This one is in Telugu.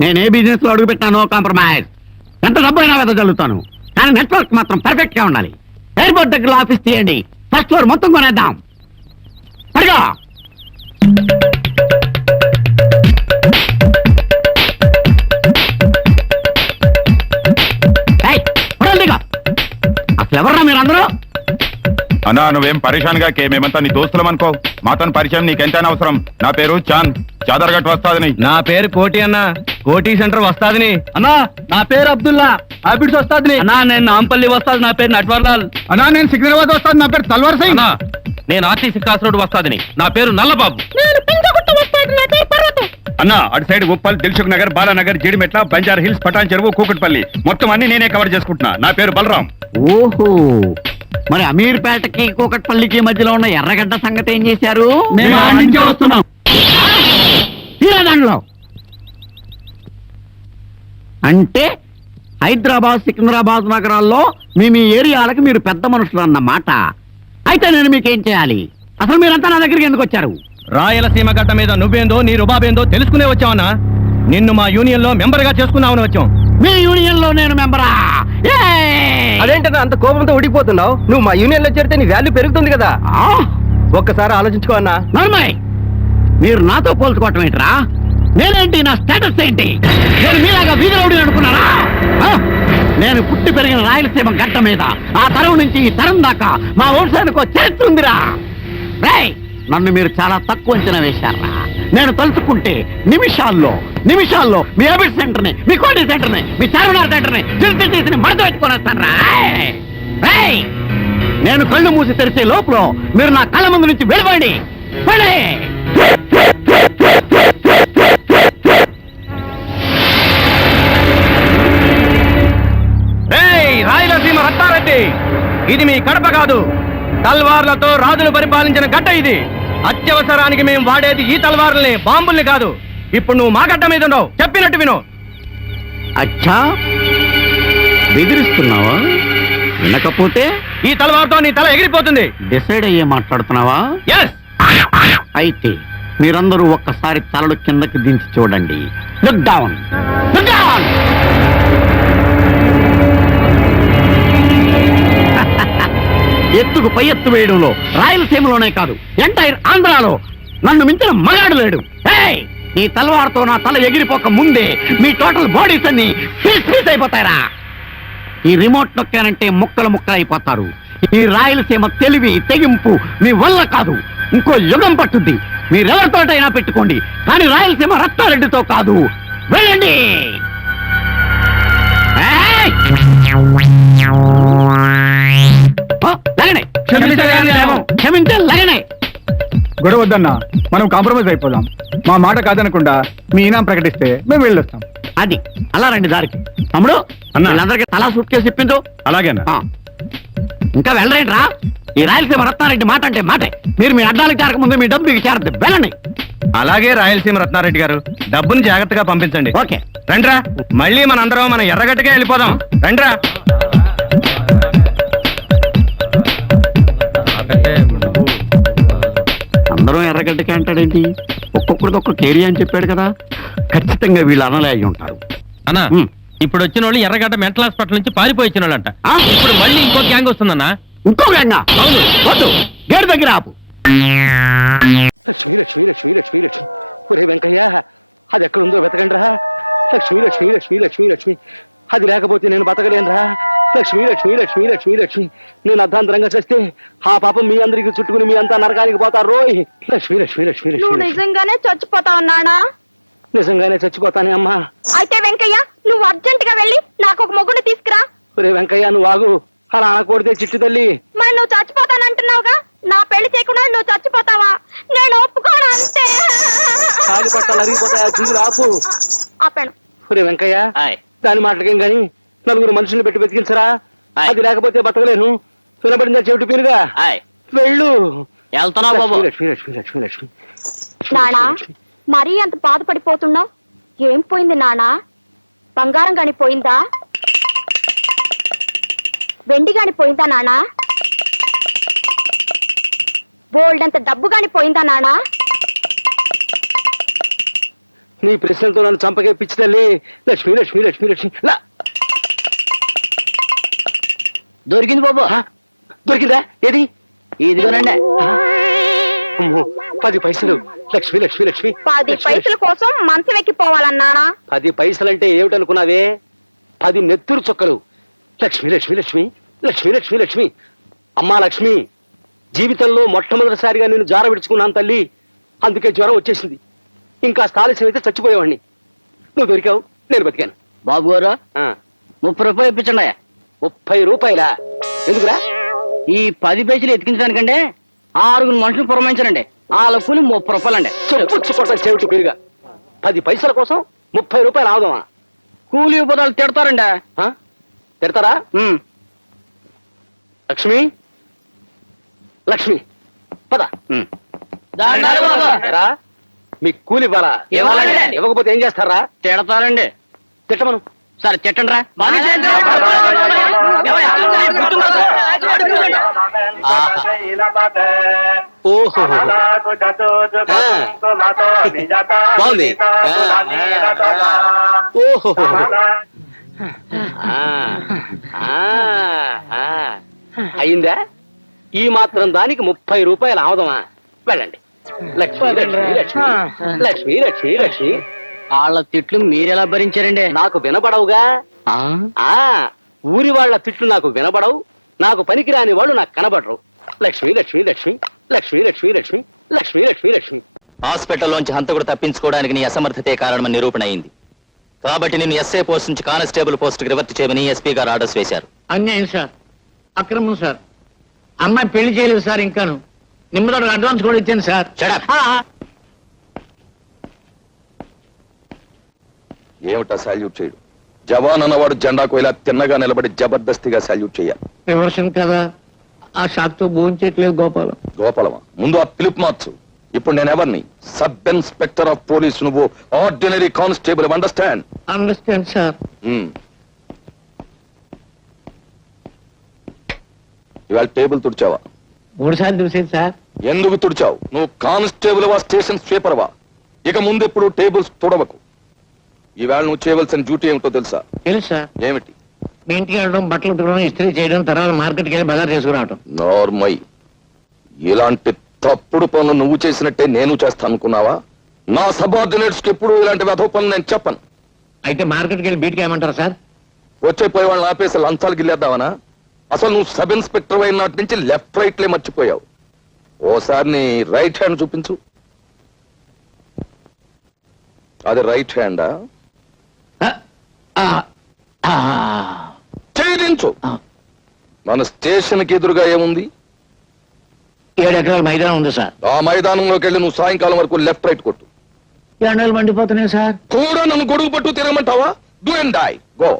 నేనే బిజినెస్లో అడుగు పెట్టానో కాంప్రమైజ్ ఎంత డబ్బు అయినా వెదజల్లుతాను. కానీ నెట్వర్క్ మాత్రం పర్ఫెక్ట్గా ఉండాలి. ఎయిర్పోర్ట్ దగ్గర ఆఫీస్ తీయండి. ఫస్ట్ ఫ్లోర్ మొత్తం కొనేద్దాం. సరిగా? ఏయ్, అసలు ఎవర్రా మీరు అందరూ అన్నా నువ్వేం పరిశాన్గా కే మేమంతా నీ దోస్తులం అనుకో. మాతో పరిచయం నీకెంతైనా అవసరం నా పేరు చాంద్. చాదర్గట్ వస్తాదని. నా పేరు కోటి అన్న. కోటి సెంటర్ వస్తాదని. అన్నా నా పేరు అబ్దుల్లా. హ్యాబిట్స్ వస్తాది అన్నా నేను నాంపల్లి వస్తాది నా పేరు నట్వర్లాల్. అన్నా నేను సికింద్రాబాద్ వస్తాను నా పేరు తల్వార్ సింగ్ అన్నా నేను ఆర్టీసీ క్రాస్ రోడ్ వస్తాదని. నా పేరు నల్లబాబు. అన్నా అటు side Uppal Dilsukhnagar Balanagar Jeedimetla Banjara hills Patancheru Kukatpally. మొత్తం అన్ని నేనే కవర్ చేసుకుంటున్నా. నా పేరు బలరాం. ఓహో. మరి అమీర్పేటకి కూకట్పల్లికి మధ్యలో ఉన్న ఎర్రగడ్డ సంగతి ఏం చేశారు? వస్తున్నాం. దాంట్లో అంటే హైదరాబాద్ సికింద్రాబాద్ నగరాల్లో మీ మీ ఏరియాలకు మీరు పెద్ద మనుషులు అన్నమాట. అయితే నేను మీకేం చేయాలి? అసలు మీరంతా నా దగ్గరికి ఎందుకు వచ్చారు? రాయలసీమ గడ్డ మీద నువ్వేందో నీ రుబాబేందో తెలుసుకునే వచ్చావన్నా నిన్ను మా యూనియన్లో మెంబర్గా చేసుకుందామని వచ్చాం. మీ యూనియన్లో నేను మెంబరా? అదేంటన్నా అంత కోపంతో ఉడికిపోతున్నావు నువ్వు మా యూనియన్లో చేరితే నీ వాల్యూ పెరుగుతుంది కదా. ఒక్కసారి ఆలోచించుకో అన్నా. నర్మయ్ మీరు నాతో పోల్చుకోవటం ఏంట్రా? నేనేంటి నా స్టేటస్ ఏంటి? నేను మీలాగా వీధి రౌడీ అనుకున్నారా? నేను పుట్టి పెరిగిన రాయలసీమ గడ్డ మీద ఆ తరం నుంచి ఈ తరం దాకా మా వంశానికి చరిత్ర ఉందిరా. నన్ను మీరు చాలా తక్కువ అంచనా వేశారా? నేను తలుచుకుంటే నిమిషాల్లో నిమిషాల్లో మీ అబిట్ సెంటర్ని మీ కోటి సెంటర్ని మీ చార్మినార్ సెంటర్ని తీసి మడత పెట్టుకొని వస్తాను నేను కళ్ళు మూసి తెరిచే లోపల మీరు నా కళ్ళ ముందు నుంచి వెళ్ళిపోండి వెళ్ళి! రాయలసీమ హత్తారెడ్డి ఇది మీ కడప కాదు. తల్వార్లతో రాజులు పరిపాలించిన గడ్డ ఇది. అత్యవసరానికి మేము వాడేది ఈ తల్వార్లని బాంబుల్ని కాదు. ఇప్పుడు నువ్వు మా గడ్డ మీద ఉండవు. చెప్పినట్టు విను. అచ్చా? బెదిరిస్తున్నావా? వినకపోతే ఈ తలవారుతో నీ తల ఎగిరిపోతుంది. డిసైడ్ అయ్యే మాట్లాడుతున్నావా? ఎస్ అయితే మీరందరూ ఒక్కసారి తలలు కిందకి దించి చూడండి. లుక్ డౌన్ లుక్ డౌన్ ఎత్తుకు పై ఎత్తు వేయడంలో రాయలసీమలోనే కాదు ఎంటైర్ ఆంధ్రాలో నన్ను మించిన మగాడు లేడు! నీ తలవారుతో నా తల ఎగిరిపోక ముందే మీ టోటల్ బాడీస్ అన్ని పీస్ పీస్ అయిపోతారా ఈ రిమోట్ నొక్కానంటే ముక్కలు ముక్కలు అయిపోతారు ఈ రాయలసీమ తెలివి తెగింపు మీ వల్ల కాదు. ఇంకో యుగం పట్టుద్ది. మీరెవరితోటైనా పెట్టుకోండి. కానీ రాయలసీమ రత్నారెడ్డితో కాదు. వెళ్ళండి. క్షమించే లగనే గొడవ వద్దన్నా. మనం కాంప్రమైజ్ అయిపోదాం. మా మాట కాదనకుండా మీ ఇనాం ప్రకటిస్తే మేము వెళ్ళొస్తాం. అది. అలా రండి దారికి. తమ్ముడు అన్నా. వీళ్ళందరికీ తలా సూట్ కేసు ఇప్పించు అలాగేనా ఆ. ఇంకా వెళ్ళరేంట్రా? ఈ రాయలసీమ రత్నారెడ్డి మాట అంటే మాటే. మీరు మీ అడ్డాలకు చేరక ముందు మీ డబ్బు మీకు చేరద్దు. వెళ్ళండి. అలాగే రాయలసీమ రత్నారెడ్డి గారు డబ్బుని జాగ్రత్తగా పంపించండి. ఓకే. రండ్రా మళ్ళీ మనందరం మన ఎర్రగట్టుకే వెళ్ళిపోదాం. రండ్రా. అందరూ ఎర్రగడ్డకి అంటాడేంటి? ఒక్కొక్కడికి ఒక్కొక్క ఏరియా అని చెప్పాడు కదా ఖచ్చితంగా వీళ్ళు అనలే అయి ఉంటారు. అన్నా ఉమ్. ఇప్పుడు వచ్చిన వాళ్ళు ఎర్రగడ్డ మెంటల్ హాస్పిటల్ నుంచి పారిపోయి వచ్చిన వాళ్ళంట ఆ? ఇప్పుడు మళ్ళీ ఇంకో గ్యాంగ్ వస్తుందన్నా? ఇంకో గంగ అవును. వద్దు గేట్ దగ్గర ఆపు. లక్ష్మి లక్ష్మి లక్ష్మి లక్ష్మి లక్ష్మి. ఒరే వెంకయ్య అది ఎక్కడుందో వెతకండి రా లక్ష్మి లక్ష్మి లక్ష్మి లక్ష్మి లక్ష్మి. అది లేకపోతే నేను బతకలేనురా. లక్ష్మి లక్ష్మి లక్ష్మి లక్ష్మి లక్ష్మి. నేను అర్ధాంతరంగా చేస్తే ఆ పాపం మీ అందరికి చుట్టుకుని మీ అంతా నరకానికి పోతారు. రోయ్. లక్ష్మి లక్ష్మి లక్ష్మి నువ్వు లక్ష్మి. నిజంగానే చచ్చిపోతావు నానా? నిజంగానే చచ్చిపోతానే అమ్మా. అయితే వెంకయ్య నువ్వు అర్జెంట్గా వెళ్ళి నాకు ఒక మొగుడు తీసుకురా. ఒరే వెంకయ్య నువ్వు ఆగు. అలా అనకూడదే చిట్టు తల్లి. మరి నువ్వు చచ్చిపోతానంటున్నావుగా నా పెళ్ళి చేయకుండా నువ్వు చచ్చిపోతావా? నేను ఒప్పుకోను అంతే. కాలి పట్టాలు అరిగిపోతాయి చూసి ఆపు. ఆపాను. ఒరే వెంకయ్య దాని మాటలకేం గాని నలుగురు మనుషుల్ని పెట్టి బతికించరా? అది లేకపోతే బతకలేను. వినబడిందా చెవిటి పీరుగా వెళ్ళు. వెళ్తున్నావు లక్ష్మి లక్ష్మి లక్ష్మి లక్ష్మి లక్ష్మి. నానా మరీ అంత బాధపడిపోతున్నావు? ఏం పోయింది నానా? బంగారం గాని పోయిందా? వెండి గాని పోయిందా నానా? బోల్డ్ అంత డబ్బు గాని పోయిందా నానా? నీ ప్రశ్నలతో నన్ను చంపకే పిచ్చి తల్లి. లక్ష్మి లక్ష్మి లక్ష్మి లక్ష్మి. లా. దొరికింది బాబు. దొరికిందా? ఏది? ఇదిగోనండి అమ్మో, పది పైసలు. లక్ష్మి లక్ష్మి లక్ష్మి. పది లక్ష్మి, పైసల కోసం మంచం ఎక్కిపోవాలన్నానా పది పైసలంటే ఏమిటనుకున్నావే? పది నెత్తురు చుక్కలు. లక్ష్మి లక్ష్మి లక్ష్మి. లక్ష్మి లక్ష్మి లక్ష్మి. అమ్మా లక్ష్మి జీవితంలో మొట్టమొదటిసారిగా నేను జార విడుచుకున్నాను తల్లి. అందుకే జ్వరం వచ్చేసింది. ఇంకా ఆలస్యం అయితే చచ్చిపోయేవాడిని. నువ్వు దొరికావు నేను బతికాను. బాబు గారు ఆ, ముప్పై రూపాయలు ఇప్పించండి ముప్పై రూపాయలా? ఎందుకురా? ఈ పది పైసలు ఎతికించడానికంటే ఆరుగురు మనుషులు పురమాయించారండి వాళ్ళ కూలి ముప్పై రూపాయలండి. చెప్పు చుట్టా చెవిటి పెరుగా. పది పైసల కోసం ముప్పై రూపాయలు ఆవుదామా కూలి ఉపదాలు తిడతారండి. ఆ? తిడతారా? ఉమ్. లక్ష్మి? లక్ష్మి పద. ఉమ్. దండాలు బాబు. రా మీ కూలి ఇవ్వాలా? ఇవ్వాలండి. ఇవ్వకపోతే ఏం చేస్తారా? తిడతారండి. తిట్టమను. సరే తిట్టండి రా ఓహో బాగుంది ఓహో అయిందా? ఈ మాత్రం దానికి ముప్పై రూపాయలు అవదమా వెళ్ళండి. లక్ష్మి లక్ష్మి లక్ష్మి. లక్ష్మి లక్ష్మి లక్ష్మి. వాళ్ళ తిట్లు మీరెలా భరించారండి? నాకు వినబడవుగా ఆ? ఊరి వాళ్ళ తిట్లు నాకు వినబడవు నాకు పనికిరాని వాళ్ళు నాకు కనబడరు. లక్ష్మి లక్ష్మి లక్ష్మి లక్ష్మి లక్ష్మి లక్ష్మి లక్ష్మి లక్ష్మి లక్ష్మి. హాస్పిటల్లోంచి హంతకుడు తప్పించుకోవడానికి నీ అసమర్థతే కారణమని నిరూపణ అయింది కాబట్టి నిన్ను ఎస్ఐ పోస్ట్ నుంచి కానిస్టేబుల్ పోస్ట్ రివర్ట్ చేయమని ఎస్పీ గారు ఆర్డర్స్ వేశారు. అన్యాయం సార్. అక్రమం సార్. అమ్మాయి పెళ్ళి చేయలేదు సార్ ఇంకాను. నిమ్మదోడు అడ్వాన్స్ కూడా ఇచ్చాను సార్. ఏమిటా సాల్యూట్ చేయడు? జవాన్ అన్నవాడు జెండాకు ఇలా తిన్నగా నిలబడి జబర్దస్తిగా సాల్యూట్ చేయాలి. రివర్షన్ కదా? ఆ షాక్తో భోంచేయట్లేదు గోపాలం. గోపాలమా ముందు ఆ పిలుపు మార్చు. ఇప్పుడు నేను ఎవరిని? సబ్ ఇన్స్పెక్టర్ ఆఫ్ పోలీస్ నువ్వు ordinary constable understand understand sir ఇవాళ టేబుల్ తుడిచావా? మూడు సార్లు చూసేది సార్ ఎందుకు తుడిచావు? నువ్వు కానిస్టేబుల్ వా స్టేషన్ స్వీపర్ వా ఇక ముందు ఎప్పుడు టేబుల్స్ తుడవకు. ఈవేళ నువ్వు చేయవలసిన డ్యూటీ ఏమిటో తెలుసా? తెలుసు ఏమిటి? మీ ఇంటికి వెళ్ళడం బట్టలు ఉతకడం ఇస్త్రీ చేయడం తర్వాత మార్కెట్కి వెళ్ళి బజార్ చేసుకురావడం నార్మై. ఇలాంటి తప్పుడు పనులు నువ్వు చేసినట్టే నేను చేస్తాను అనుకున్నావా? నా సబార్డినేట్స్కి ఎప్పుడు ఇలాంటి వెధవ పనులు నేను చెప్పను. అయితే మార్కెట్కి వెళ్ళి బీట్కి ఏమంటారు సార్? వచ్చే పోయే వాళ్ళని ఆపేసి లంచాలు గిల్లేద్దామనా? అసలు నువ్వు సబ్ ఇన్స్పెక్టర్ అయిన నాటి నుంచి లెఫ్ట్ రైట్లే మర్చిపోయావు. ఓసారి నీ రైట్ హ్యాండ్ చూపించు. అది రైట్ హ్యాండా? ఛేదించు ఆ. మన స్టేషన్కి ఎదురుగా ఏముంది ఏడు ఎకరాల మైదానం ఉంది సార్ ఆ మైదానంలోకి వెళ్ళి నువ్వు సాయంకాలం వరకు లెఫ్ట్ రైట్ కొట్టు ఎండలు మండిపోతున్నాయి సార్ కూడా నన్ను గొడుగు పట్టు తిరగమంటావా డూ అండ్ డై గో